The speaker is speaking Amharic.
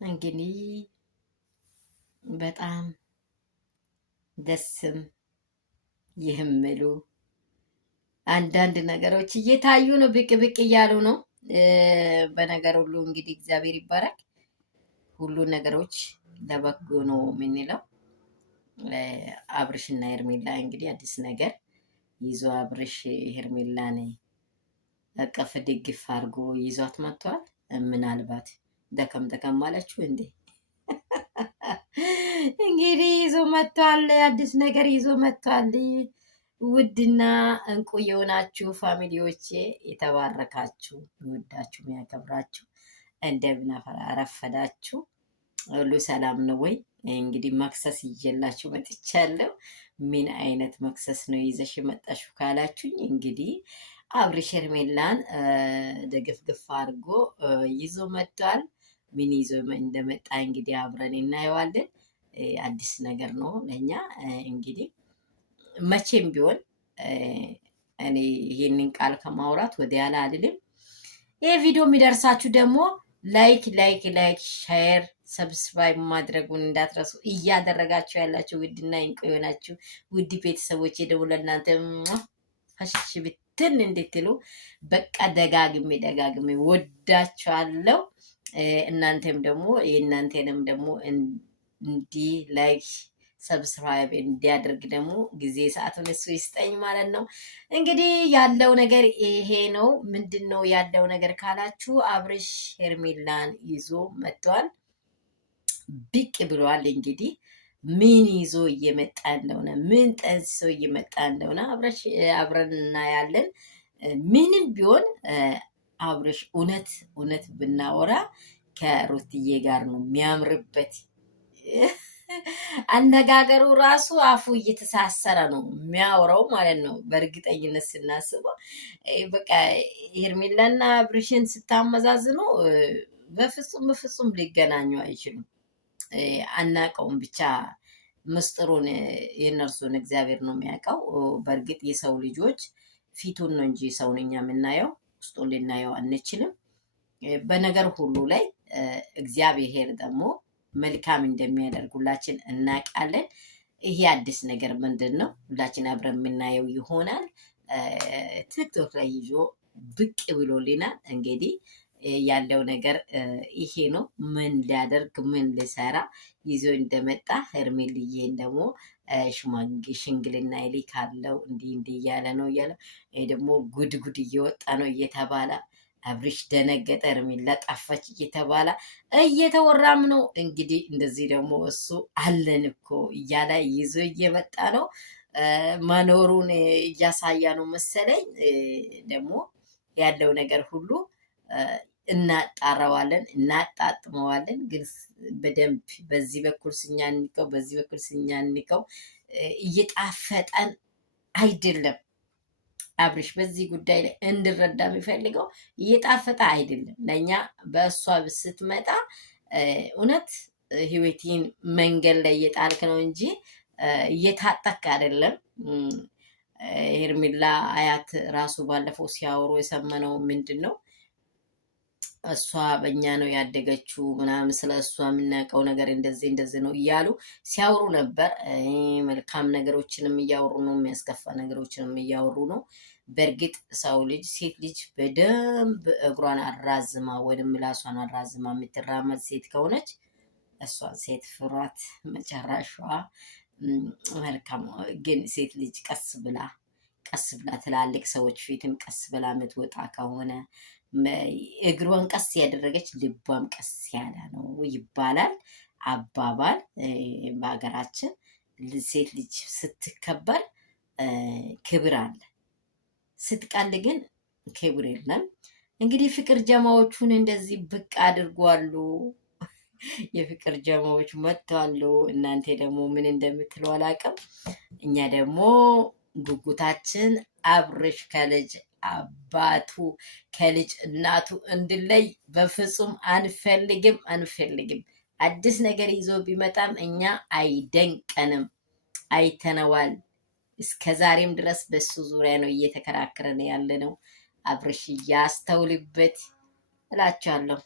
እንግዲህ በጣም ደስም ይህምሉ አንዳንድ ነገሮች እየታዩ ነው፣ ብቅ ብቅ እያሉ ነው። በነገር ሁሉ እንግዲህ እግዚአብሔር ይባረክ። ሁሉ ነገሮች ለበጎ ነው የምንለው። አብርሽና ሄርሜላ እንግዲህ አዲስ ነገር ይዞ አብርሽ ሄርሜላን እቅፍ ድግፍ አድርጎ ይዟት መጥቷል። ምናልባት ደከም ደከም አለችው እንዴ? እንግዲህ ይዞ መጥቷል። አዲስ ነገር ይዞ መጥቷል። ውድና እንቁ የሆናችሁ ፋሚሊዎቼ የተባረካችሁ ይወዳችሁ የሚያከብራችሁ እንደምን አረፈዳችሁ? ሁሉ ሰላም ነው ወይ? እንግዲህ መክሰስ ይዤላችሁ መጥቻለሁ። ምን አይነት መክሰስ ነው ይዘሽ መጣችሁ ካላችሁኝ እንግዲህ አብርሽ ሄርሜላን ደግፍግፍ አድርጎ ይዞ መጥቷል። ምን ይዞ እንደመጣ እንግዲህ አብረን እናየዋለን። አዲስ ነገር ነው ለኛ። እንግዲህ መቼም ቢሆን እኔ ይሄንን ቃል ከማውራት ወዲያላ አልልም። ይሄ ቪዲዮ የሚደርሳችሁ ደግሞ ላይክ ሼር ሰብስክራይብ ማድረጉን እንዳትረሱ። እያደረጋችሁ ያላችሁ ውድና እንቁ የሆናችሁ ውድ ቤተሰቦች ደግሞ ለእናንተ ፈሽሽ ብትን እንድትሉ በቃ ደጋግሜ ወዳችኋለሁ። እናንተም ደግሞ የእናንተንም ደግሞ እንዲህ ላይክ ሰብስክራይብ እንዲያደርግ ደግሞ ጊዜ ሰዓቱን እሱ ይስጠኝ ማለት ነው። እንግዲህ ያለው ነገር ይሄ ነው። ምንድን ነው ያለው ነገር ካላችሁ አብርሽ ሄርሜላን ይዞ መጥቷል፣ ብቅ ብሏል። እንግዲህ ምን ይዞ እየመጣ እንደሆነ ምን ጠንስሶ እየመጣ እንደሆነ አብረን እናያለን። ምንም ቢሆን አብርሽ እውነት ብናወራ ከሩትዬ ጋር ነው የሚያምርበት። አነጋገሩ ራሱ አፉ እየተሳሰረ ነው የሚያወራው ማለት ነው። በእርግጠኝነት ስናስበው በቃ ሄርሜላና አብርሽን ስታመዛዝኑ በፍጹም ሊገናኙ አይችሉም። አናቀውም ብቻ ምስጢሩን የእነርሱን እግዚአብሔር ነው የሚያውቀው። በእርግጥ የሰው ልጆች ፊቱን ነው እንጂ ሰውን እኛ የምናየው ውስጡን ልናየው አንችልም። በነገር ሁሉ ላይ እግዚአብሔር ደግሞ መልካም እንደሚያደርግ ሁላችን እናውቃለን። ይሄ አዲስ ነገር ምንድን ነው? ሁላችን አብረን የምናየው ይሆናል። ቲክቶክ ላይ ይዞ ብቅ ብሎልናል። እንግዲህ ያለው ነገር ይሄ ነው። ምን ሊያደርግ ምን ሊሰራ ይዞ እንደመጣ ሄርሜልዬን ደግሞ ሽምግልና ይልካለው እንዲህ እያለ ነው እያለው ይሄ ደግሞ ጉድ እየወጣ ነው እየተባለ አብርሽ ደነገጠ፣ ሄርሜላ ጠፋች እየተባለ እየተወራም ነው። እንግዲህ እንደዚህ ደግሞ እሱ አለን እኮ እያለ ይዞ እየመጣ ነው። መኖሩን እያሳያ ነው መሰለኝ። ደግሞ ያለው ነገር ሁሉ እናጣረዋለን፣ እናጣጥመዋለን። ግን በደንብ በዚህ በኩል ስኛንቀው በዚህ በኩል ስኛንቀው እየጣፈጠን አይደለም። አብርሽ በዚህ ጉዳይ ላይ እንድረዳ የሚፈልገው እየጣፈጠ አይደለም ለእኛ። በእሷ ስትመጣ እውነት ህይወቴን መንገድ ላይ እየጣልክ ነው እንጂ እየታጠክ አይደለም። ሄርሜላ አያት ራሱ ባለፈው ሲያወሩ የሰመነው ምንድን ነው እሷ በእኛ ነው ያደገችው ምናምን፣ ስለ እሷ የምናውቀው ነገር እንደዚህ ነው እያሉ ሲያወሩ ነበር። መልካም ነገሮችንም እያወሩ ነው፣ የሚያስከፋ ነገሮችንም እያወሩ ነው። በእርግጥ ሰው ልጅ ሴት ልጅ በደንብ እግሯን አራዝማ ወይም ምላሷን አራዝማ የምትራመድ ሴት ከሆነች እሷን ሴት ፍሯት፣ መጨረሻዋ መልካም። ግን ሴት ልጅ ቀስ ብላ ትላልቅ ሰዎች ፊትም ቀስ ብላ የምትወጣ ከሆነ እግሯን ቀስ ያደረገች ልቧም ቀስ ያለ ነው ይባላል አባባል በሀገራችን። ሴት ልጅ ስትከበር ክብር አለ፣ ስትቀል ግን ክብር የለም። እንግዲህ ፍቅር ጀማዎቹን እንደዚህ ብቅ አድርጓሉ። የፍቅር ጀማዎች መጥተዋሉ። እናንተ ደግሞ ምን እንደምትሉ አላውቅም። እኛ ደግሞ ጉጉታችን አብርሽ ከልጅ አባቱ ከልጅ እናቱ እንድለይ በፍጹም አንፈልግም። አዲስ ነገር ይዞ ቢመጣም እኛ አይደንቀንም፣ አይተነዋል። እስከ ዛሬም ድረስ በሱ ዙሪያ ነው እየተከራከረን ያለ ነው። አብርሽ እያስተውልበት እላችኋለሁ።